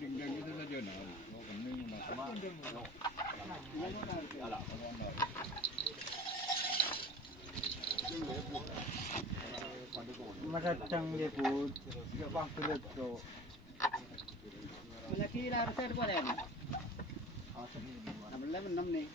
dingding itu saja nah. Oh, kening Madadang dia pun, dia bang belut tu. Lagi lah harusnya ada boleh. Namanya enam nih.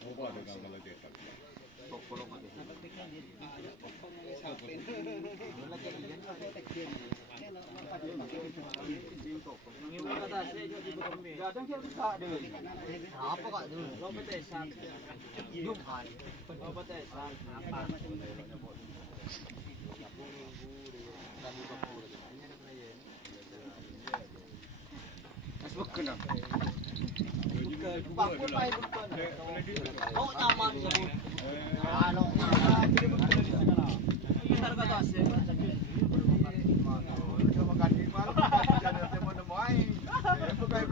Apa ada kalau cetak? Apa kak tu? Apa tesan? Hidup kan? Apa tesan? Apa? Masuk kena. Bakul pai bukan. Oh taman sebut. Ano na Bentar kata asal. Coba ganti malam jadi temu nemai. Bukan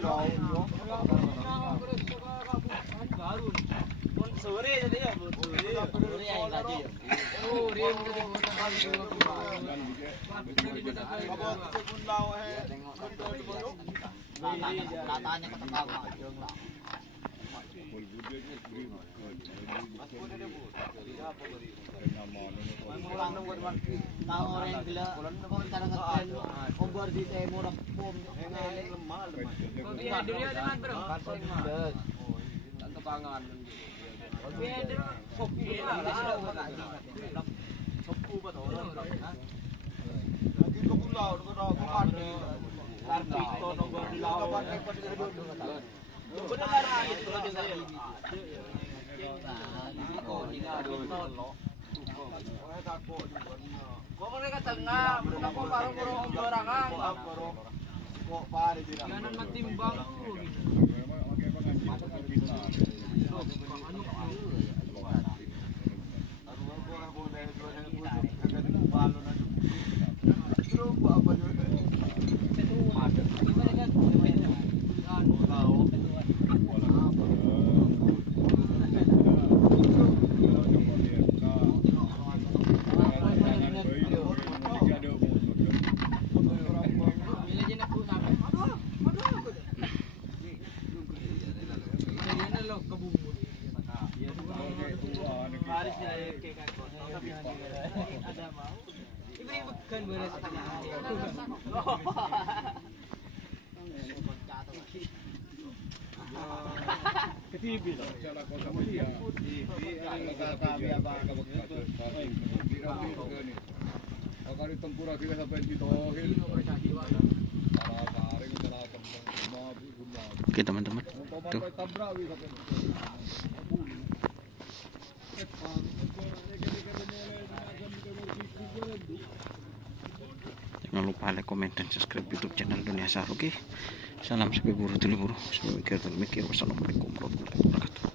jauh. Baru. Pun sore jadi ya, sore yang tadi. Oh, rim ke Latanya ketebak jeung lah. Tahu orang gila, cara ngetrend obor di temo rak pom lemah. Dia dia dengan bro. Tak kepangan. Dia kopi lah. Sopu buat orang. Lagi ke pulau, ke kan. Karena itu nomor pulau pakai pada benar itu aja saya. Oh, ini ada tol. Kok mereka tengah, kenapa baru berangan? Kok pare di dalam. Jangan matimbang tuh. Ketibi lah. Cara kau sama dia. Kami apa? Kalau tempura kita sampai di tohil. Oke teman-teman, tuh. Jangan lupa like, komen, dan subscribe YouTube channel Dunia Sahar. Oke, salam sampai buru dulu buru. Sampai mikir. Wassalamualaikum warahmatullahi wabarakatuh.